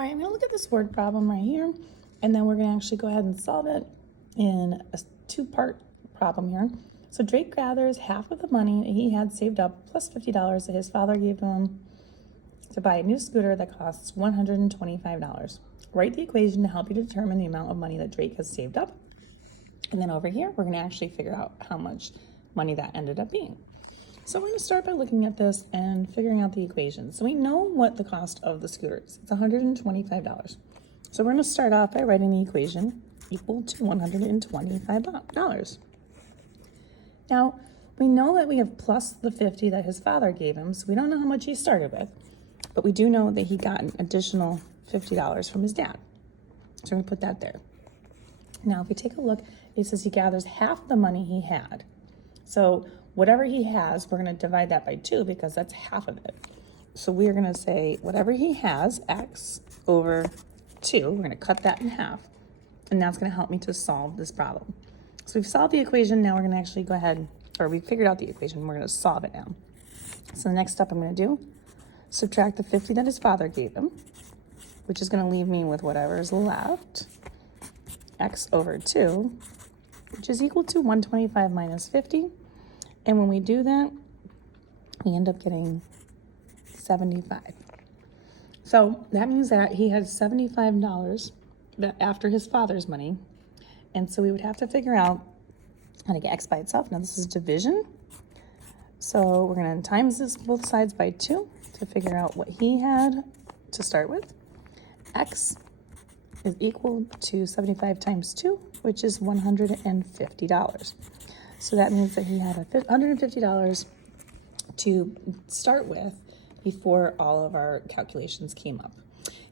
All right, I'm gonna look at this word problem right here, and then we're gonna actually go ahead and solve it in a two-part problem here. So Drake gathers half of the money that he had saved up plus $50 that his father gave to him to buy a new scooter that costs $125. Write the equation to help you determine the amount of money that Drake has saved up. And then over here, we're gonna actually figure out how much money that ended up being. So we're gonna start by looking at this and figuring out the equation. So we know what the cost of the scooter is. It's $125. So we're gonna start off by writing the equation equal to $125. Now, we know that we have plus the 50 that his father gave him, so we don't know how much he started with, but we do know that he got an additional $50 from his dad. So we're gonna put that there. Now, if we take a look, it says he gathers half the money he had. So whatever he has, we're gonna divide that by 2 because that's half of it. So we're gonna say whatever he has, X over 2, we're gonna cut that in half, and that's gonna help me to solve this problem. So we've solved the equation, now we're gonna actually go ahead, or we figured out the equation, we're gonna solve it now. So the next step I'm gonna do, subtract the 50 that his father gave him, which is gonna leave me with whatever is left, X over 2, which is equal to 125 minus 50. And when we do that, we end up getting 75. So that means that he had $75 after his father's money. And so we would have to figure out how to get X by itself. Now this is division. So we're gonna times this both sides by 2 to figure out what he had to start with. X is equal to 75 times 2, which is $150. So that means that he had $150 to start with before all of our calculations came up.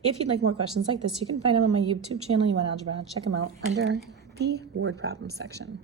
If you'd like more questions like this, you can find them on my YouTube channel, You Want Algebra. Check them out under the word problem section.